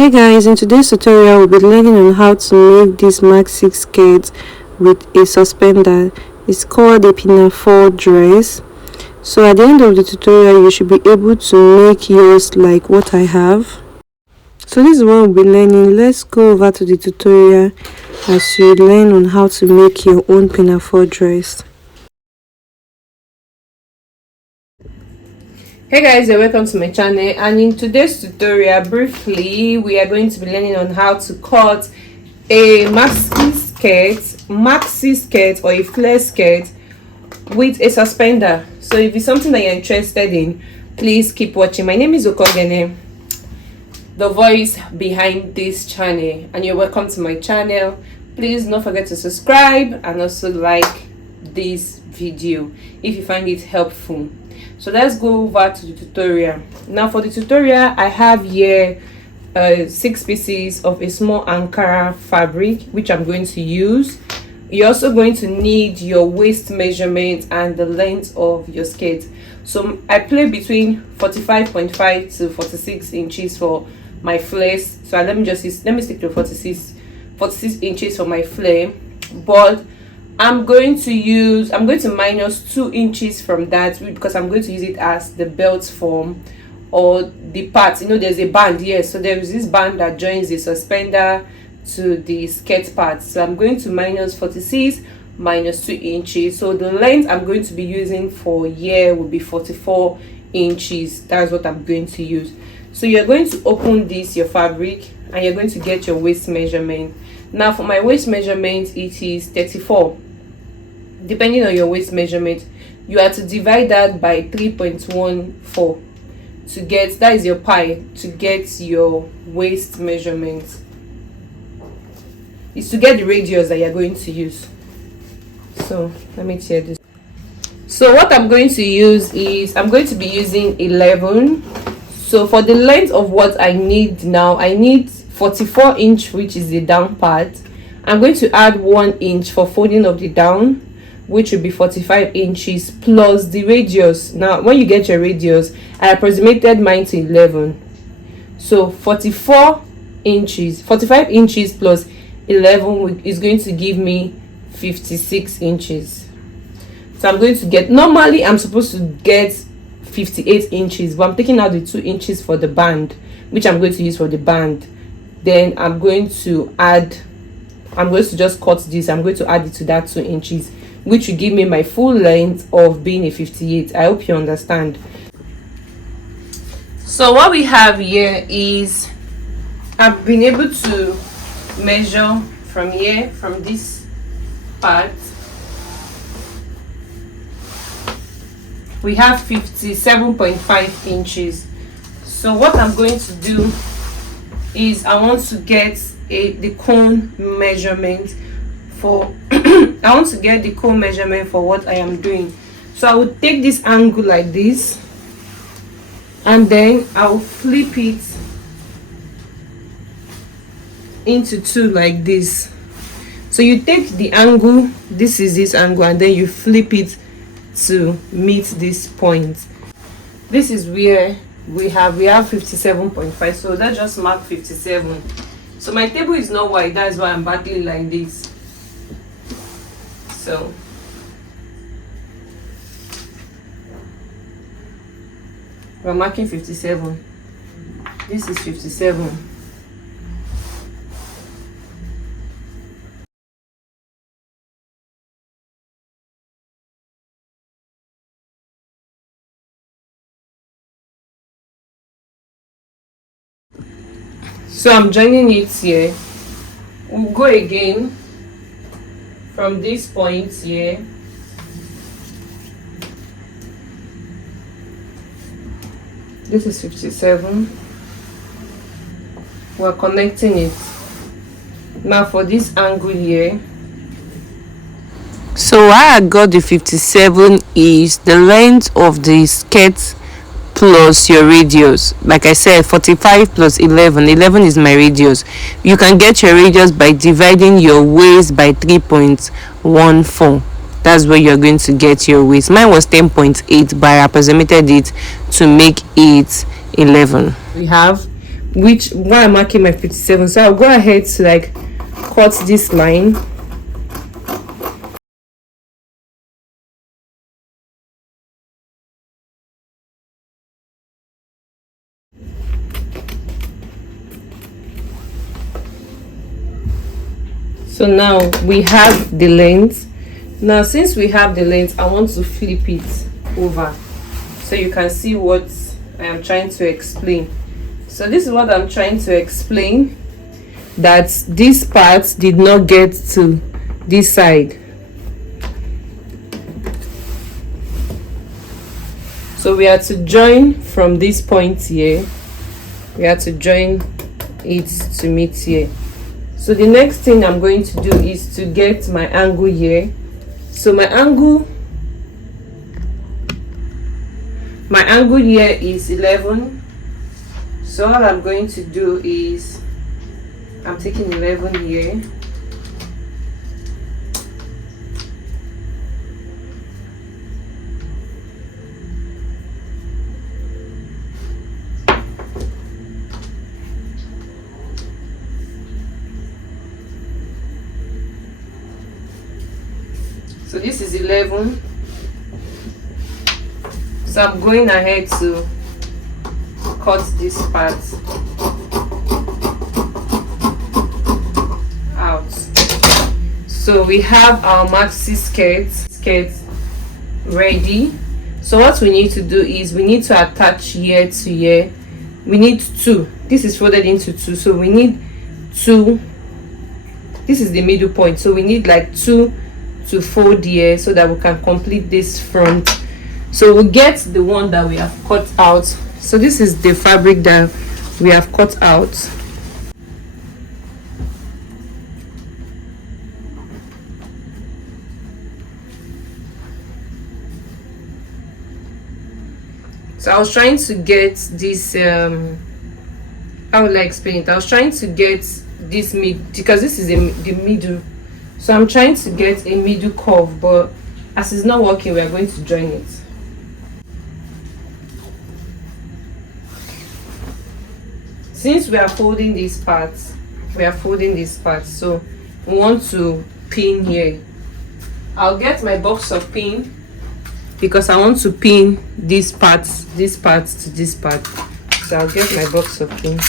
Hey guys, in today's tutorial we'll be learning on how to make this Maxi skirt with a suspender. It's called a Pinafore dress. So at the end of the tutorial you should be able to make yours like what I have. So this is what we'll be learning. Let's go over to the tutorial as you learn on how to make your own Pinafore dress. Hey guys, and welcome to my channel. And in today's tutorial, briefly we are going to be learning on how to cut a maxi skirt or a flare skirt with a suspender. So if it's something that you're interested in, please keep watching. My name is Okogene, the voice behind this channel, and you're welcome to my channel. Please don't forget to subscribe and also like this video if you find it helpful. So let's go over to the tutorial. Now for the tutorial, I have here 6 pieces of a small Ankara fabric which I'm going to use. You're also going to need your waist measurement and the length of your skirt. So I play between 45.5 to 46 inches for my flares. So let me stick to 46 inches for my flare, but I'm going to minus 2 inches from that because I'm going to use it as the belt form or the part. There's a band here, so there is this band that joins the suspender to the skirt part. So I'm going to minus 46 minus 2 inches. So the length I'm going to be using for here will be 44 inches. That's what I'm going to use. So you're going to open your fabric, and you're going to get your waist measurement. Now for my waist measurement, it is 34. Depending on your waist measurement, you have to divide that by 3.14 to get, that is your pi, to get your waist measurement. It's to get the radius that you're going to use. So let me tear this. So what I'm going to use is, I'm going to be using 11. So for the length of what I need now, I need 44 inch, which is the down part. I'm going to add 1 inch for folding of the down, which will be 45 inches plus the radius. Now when you get your radius, I approximated mine to 11. So 45 inches plus 11 is going to give me 56 inches. So I'm going to get, normally I'm supposed to get 58 inches, but I'm taking out the 2 inches for the band, which I'm going to use for the band. Then I'm going to just cut this. I'm going to add it to that 2 inches, which will give me my full length of being a 58. I hope you understand. So what we have here is, I've been able to measure from here, from this part. We have 57.5 inches. So what I'm going to do is, I want to get the cone measurement for I want to get the cone measurement for what I am doing. So I will take this angle like this, and then I'll flip it into 2 like this. So you take the angle, this is this angle, and then you flip it to meet this point. This is where we have 57.5, so let's just mark 57. So my table is not wide, that's why I'm battling like this. So we're marking 57. This is 57. So I'm joining it here. We'll go again from this point here. This is 57. We're connecting it. Now for this angle here. So why I got the 57 is the length of the skirt plus your radius. Like I said, 45 plus 11 is my radius. You can get your radius by dividing your waist by 3.14. That's where you're going to get your waist. Mine was 10.8, but I approximated it to make it 11. We have which why I'm marking my 57. So I'll go ahead to like cut this line. So now we have the length. Now since we have the length, I want to flip it over so you can see what I am trying to explain. So this is what I'm trying to explain, that this part did not get to this side. So we had to join from this point here. We had to join it to meet here. So the next thing I'm going to do is to get my angle here. So my angle here is 11. So all I'm going to do is I'm taking 11 here. So this is 11. So I'm going ahead to cut this part out. So we have our maxi skirt ready. So what we need to do is we need to attach here to here. We need 2. This is folded into 2, so we need 2. This is the middle point, so we need like 2 to fold here so that we can complete this front. So we'll get the one that we have cut out. So this is the fabric that we have cut out. So I was trying to get this how will I explain it? I was trying to get this mid, because this is the middle. So I'm trying to get a middle curve, but as it's not working, we are going to join it. Since we are folding these parts, so we want to pin here. I'll get my box of pin because I want to pin these parts to this part. So I'll get my box of pin.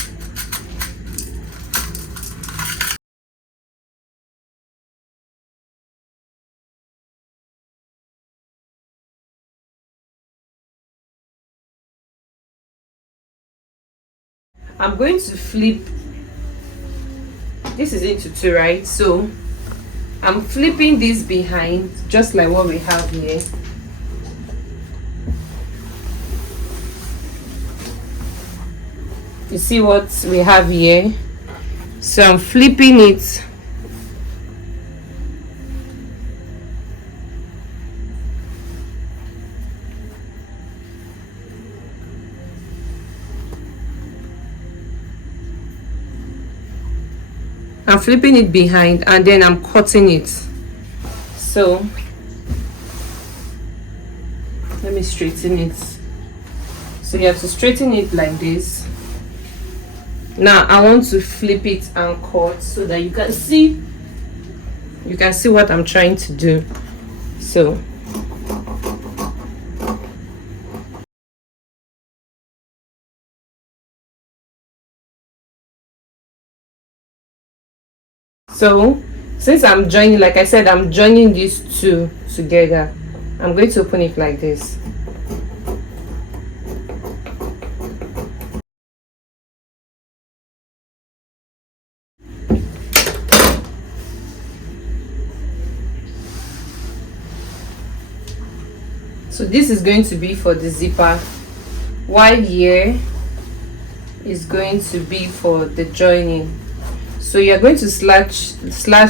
I'm going to flip, this is into 2, right? So I'm flipping this behind just like what we have here. You see what we have here? So I'm flipping it behind, and then I'm cutting it. So let me straighten it. So you have to straighten it like this. Now I want to flip it and cut so that you can see what I'm trying to do. So since I'm joining, like I said, I'm joining these 2 together. I'm going to open it like this. So this is going to be for the zipper, while here is going to be for the joining. So you're going to slash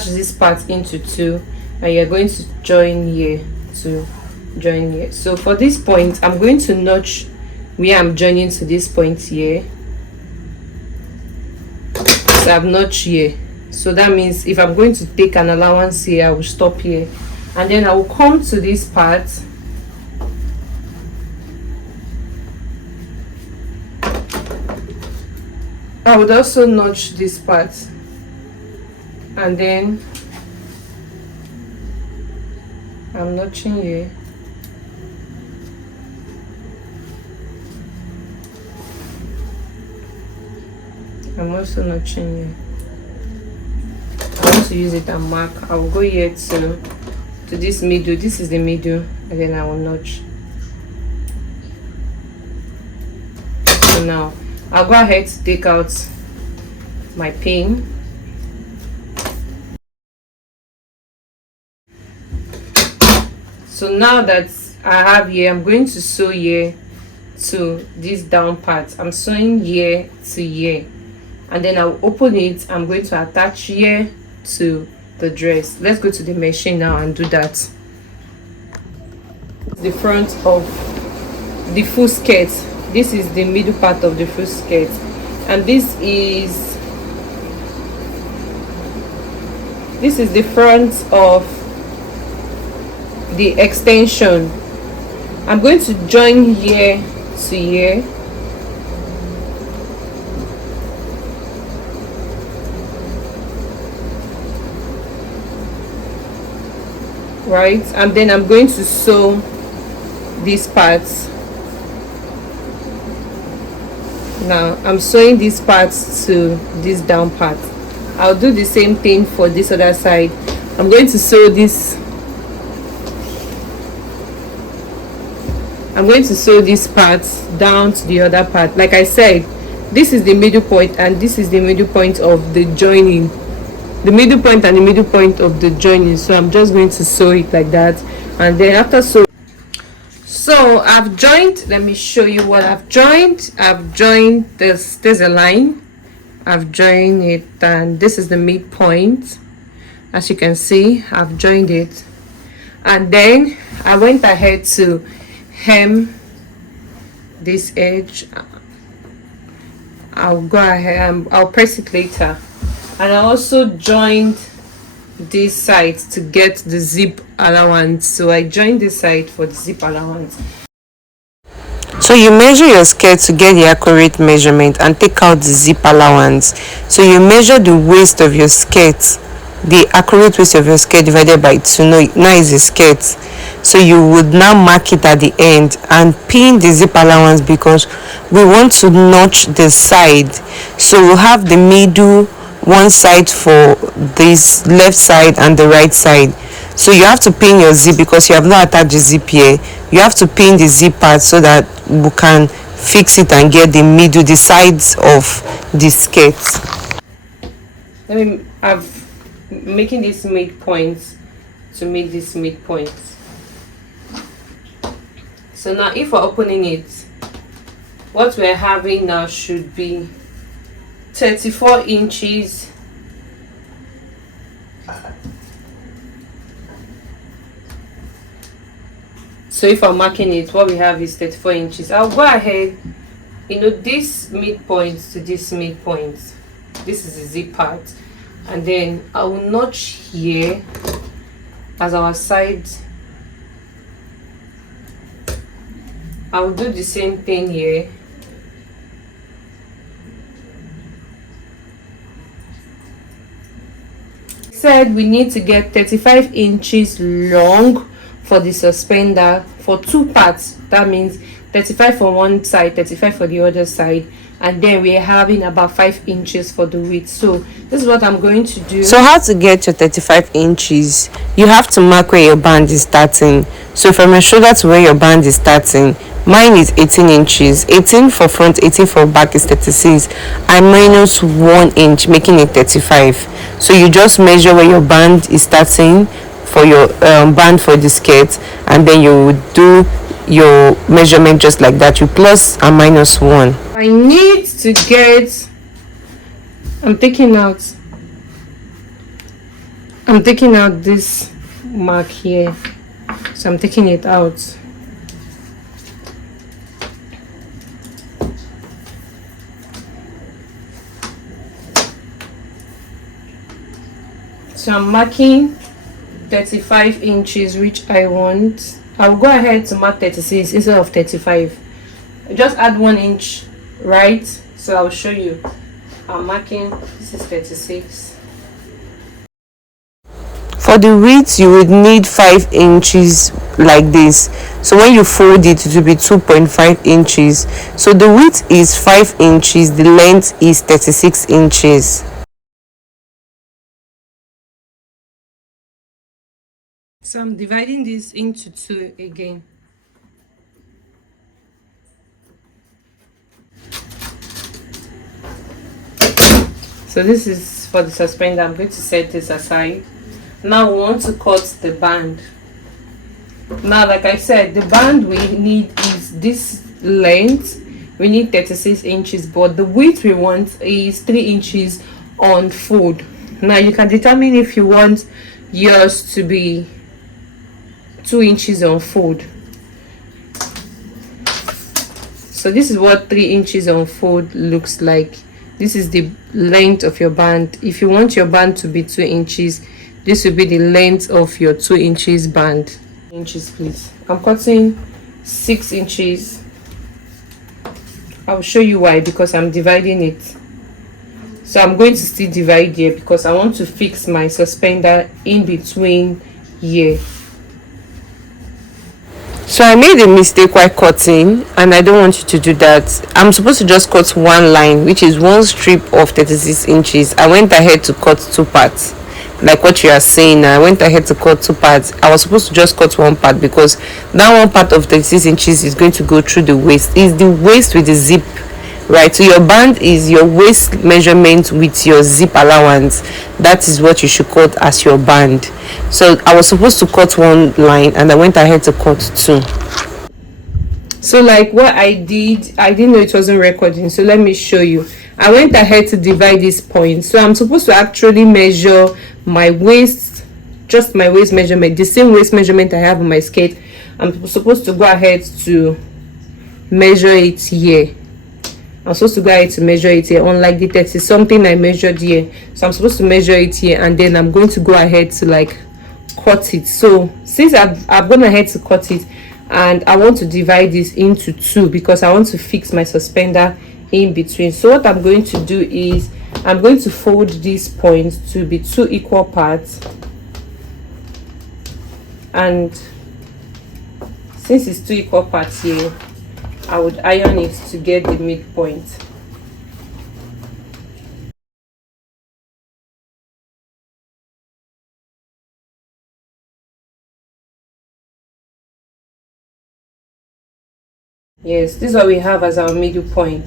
this part into 2, and you're going to join here to join here. So for this point, I'm going to notch where I'm joining to this point here. So I've notched here. So that means if I'm going to take an allowance here, I will stop here, and then I will come to this part. I would also notch this part, and then I'm notching here. I'm also notching here. I want to use it and mark. I will go here to this middle. This is the middle, and then I will notch. So now I'll go ahead to take out my pin. So now that I have here, I'm going to sew here to this down part. I'm sewing here to here, and then I'll open it. I'm going to attach here to the dress. Let's go to the machine now and do that. The front of the full skirt. This is the middle part of the full skirt, and this is the front of the extension. I'm going to join here to here, right, and then I'm going to sew these parts. Now I'm sewing these parts to this down part. I'll do the same thing for this other side. I'm going to sew this. I'm going to sew these parts down to the other part. Like I said, this is the middle point, and this is the middle point of the joining. The middle point and the middle point of the joining. So I'm just going to sew it like that, and then after sew. So I've joined. Let me show you what I've joined. I've joined this. There's a line. I've joined it, and this is the midpoint. As you can see, I've joined it, and then I went ahead to hem this edge. I'll go ahead. I'll press it later, and I also joined this side to get the zip allowance. So I joined this side for the zip allowance. So you measure your skirt to get the accurate measurement and take out the zip allowance. So you measure the waist of your skirt, the accurate waist of your skirt divided by 2. Now is the skirt. So you would now mark it at the end and pin the zip allowance, because we want to notch the side. So we'll have the middle, one side for this left side and the right side. So you have to pin your zip, because you have not attached the zip here. You have to pin the zip part so that we can fix it and get the middle, the sides of the skirt. I'm making this midpoint to make this midpoint. So now if we're opening it, what we're having now should be 34 inches so if I'm marking it, what we have is 34 inches. I'll go ahead, this midpoint to this midpoint. This is the zip part, and then I will notch here as our side. I will do the same thing here. Said we need to get 35 inches long for the suspender for 2 parts. That means 35 for one side, 35 for the other side, and then we're having about 5 inches for the width. So this is what I'm going to do. So how to get your 35 inches? You have to mark where your band is starting. So from your shoulder to where your band is starting, mine is 18 inches. 18 for front, 18 for back is 36. I minus 1 inch, making it 35. So you just measure where your band is starting for your band for the skirt, and then you would do your measurement just like that. You plus and minus 1. I need to get, I'm taking out this mark here, so I'm taking it out. So I'm marking 35 inches, which I want. I'll go ahead to mark 36 instead of 35. Just add 1 inch, right? So I'll show you. I'm marking, this is 36. For the width, you would need 5 inches like this. So when you fold it, it will be 2.5 inches. So the width is 5 inches, the length is 36 inches. So I'm dividing this into 2 again. So this is for the suspender. I'm going to set this aside. Now we want to cut the band. Now, like I said, the band we need is this length. We need 36 inches, but the width we want is 3 inches on fold. Now you can determine if you want yours to be 2 inches on fold. So this is what 3 inches on fold looks like. This is the length of your band. If you want your band to be 2 inches, this will be the length of your 2 inches band. Inches, please. I'm cutting 6 inches. I'll show you why, because I'm dividing it. So I'm going to still divide here because I want to fix my suspender in between here. So I made a mistake while cutting, and I don't want you to do that. I'm supposed to just cut one line, which is one strip of 36 inches. I went ahead to cut 2 parts. Like what you are saying, I went ahead to cut 2 parts. I was supposed to just cut 1 part because that 1 part of 36 inches is going to go through the waist. It's the waist with the zip, right? So your band is your waist measurement with your zip allowance. That is what you should cut as your band. So I was supposed to cut 1 line and I went ahead to cut 2. So like what I didn't know it wasn't recording, so let me show you. I went ahead to divide this point. So I'm supposed to actually measure my waist, just my waist measurement, the same waist measurement I have on my skirt. I'm supposed to go ahead to measure it here. I'm supposed to go ahead to measure it here, unlike the 30 something I measured here. So I'm supposed to measure it here, and then I'm going to go ahead to like cut it. So since I've gone ahead to cut it, and I want to divide this into 2 because I want to fix my suspender in between. So what I'm going to do is I'm going to fold these points to be 2 equal parts, and since it's 2 equal parts here, I would iron it to get the midpoint. Yes, this is what we have as our middle point.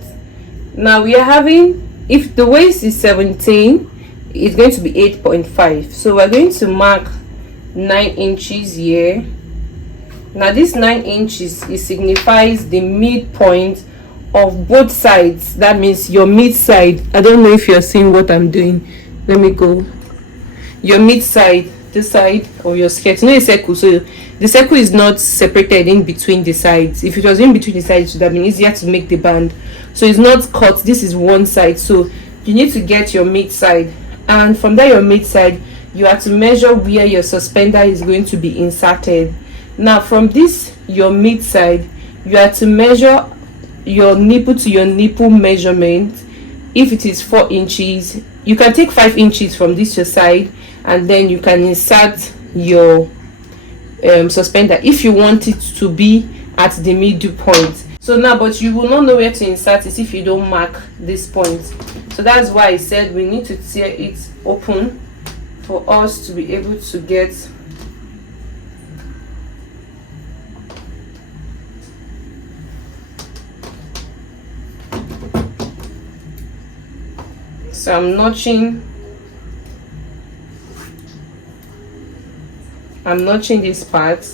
Now we are having, if the waist is 17, it's going to be 8.5. So we're going to mark 9 inches here. Now this 9 inches, it signifies the midpoint of both sides. That means your mid side. I don't know if you're seeing what I'm doing. Let me go. Your mid side, this side of your skirt, you know, a circle, so the circle is not separated in between the sides. If it was in between the sides, it would have been easier to make the band. So it's not cut, this is one side, so you need to get your mid side, and from there your mid side, you have to measure where your suspender is going to be inserted. Now from this your mid side, you have to measure your nipple to your nipple measurement. If it is 4 inches, you can take 5 inches from this your side, and then you can insert your suspender if you want it to be at the middle point. So now, but you will not know where to insert it if you don't mark this point. So that's why I said we need to tear it open for us to be able to get so I'm notching this part.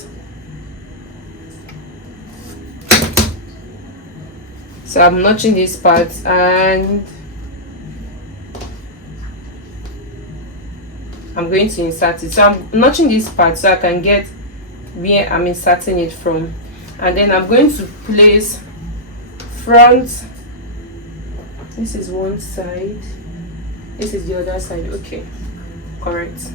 So I'm notching this part, and I'm going to insert it. So I'm notching this part so I can get where I'm inserting it from, and then I'm going to place front. This is one side, this is the other side. Okay, correct.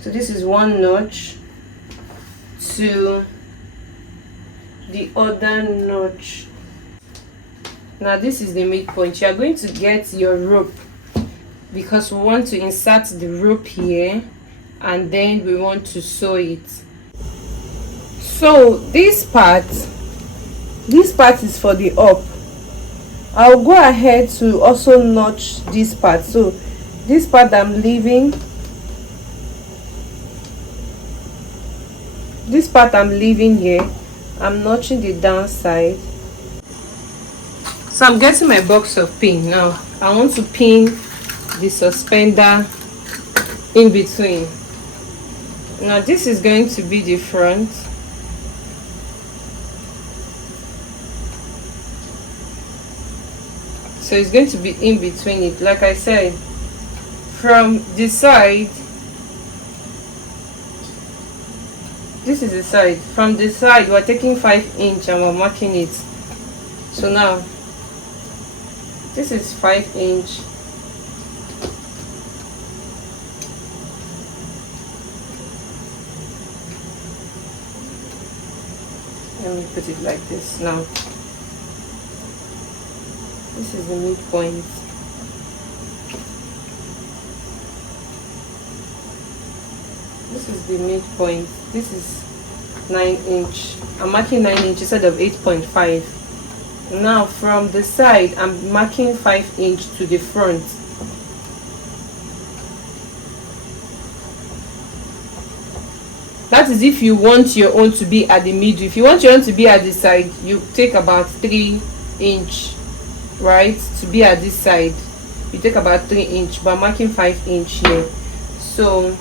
So this is one notch to the other notch. Now this is the midpoint. You are going to get your rope because we want to insert the rope here and then we want to sew it. So this part is for the up. I'll go ahead to also notch this part. So this part I'm leaving, here. I'm notching the downside. So I'm getting my box of pin. Now I want to pin the suspender in between. Now this is going to be the front. So it's going to be in between it. Like I said, from the side, this is the side. From the side we're taking 5 inch and we're marking it. So now this is 5 inch. Let me put it like this. Now this is the midpoint. This is the midpoint. This is 9 inch. I'm marking 9 inch instead of 8.5. Now from the side I'm marking 5 inch to the front. That is if you want your own to be at the middle. If you want your own to be at the side, you take about 3 inch, right? To be at this side you take about 3 inch, but I'm marking 5 inch here. So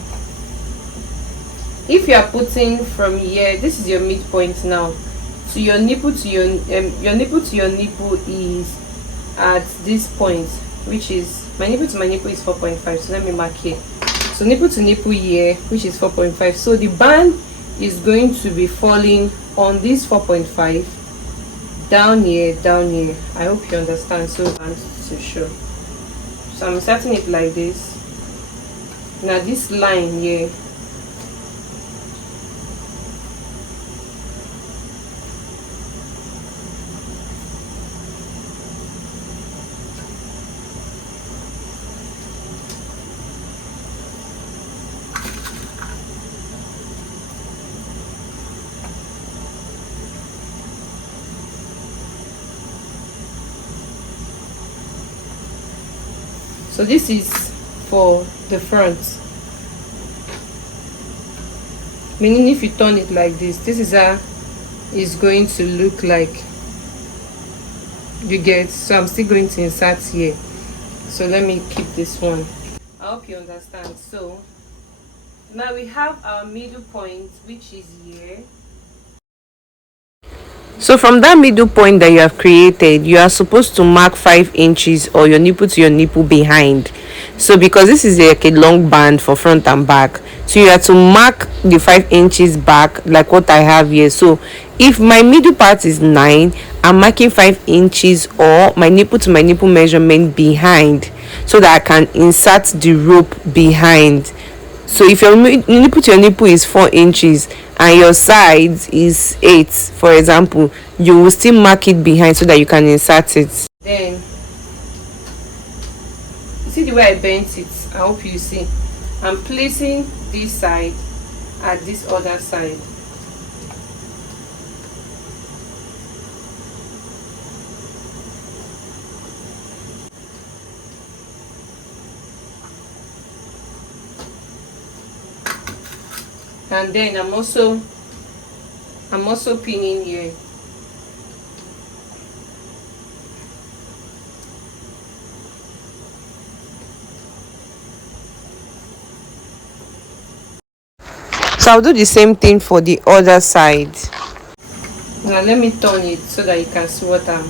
if you are putting from here, this is your midpoint now. So your nipple to your nipple is at this point, which is my nipple to my nipple is 4.5. So let me mark here. So nipple to nipple here, which is 4.5. So the band is going to be falling on this 4.5 down here, down here. I hope you understand. So I'm to show. So I'm starting it like this. Now this line here, so this is for the front, meaning if you turn it like this, this is how it's going to look like. You get? So I'm still going to insert here. So let me keep this one. I hope you understand. So now we have our middle point, which is here. So from that middle point that you have created, you are supposed to mark 5 inches or your nipple to your nipple behind. So because this is like a long band for front and back, so you have to mark the 5 inches back like what I have here. So if my middle part is 9, I'm marking 5 inches or my nipple to my nipple measurement behind, so that I can insert the rope behind. So if your nipple to your nipple is 4 inches and your sides is 8, for example, you will still mark it behind so that you can insert it. Then you see the way I bent it. I hope you see. I'm placing this side at this other side. And then I'm also pinning here. So I'll do the same thing for the other side. Now let me turn it so that you can see what I'm.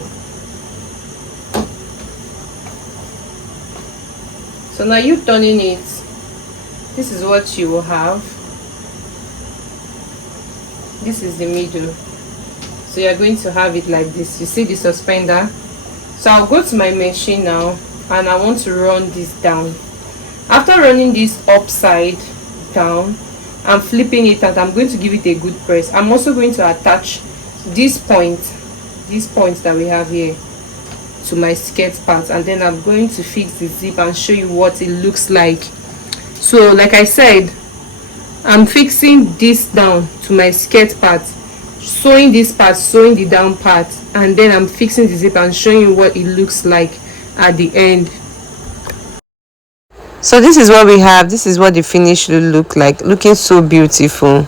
So now you turning it, this is what you will have. This is the middle. So you're going to have it like this. You see the suspender. So I'll go to my machine now and I want to run this down. After running this upside down, I'm flipping it and I'm going to give it a good press. I'm also going to attach this point, these points that we have here, to my skirt part, and then I'm going to fix the zip and show you what it looks like. So like I said, I'm fixing this down to my skirt part, sewing this part, sewing the down part, and then I'm fixing the zip and showing you what it looks like at the end. So this is what we have. This is what the finish will look like, looking so beautiful.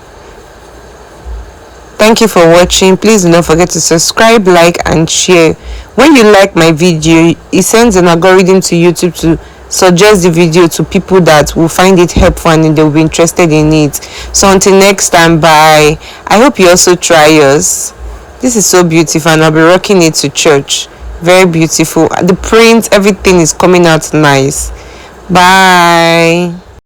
Thank you for watching. Please do not forget to subscribe, like and share. When you like my video, it sends an algorithm to YouTube to suggest the video to people that will find it helpful and they will be interested in it. So until next time, bye. I hope you also try yours. This is so beautiful and I'll be rocking it to church. Very beautiful. The print, everything is coming out nice. Bye.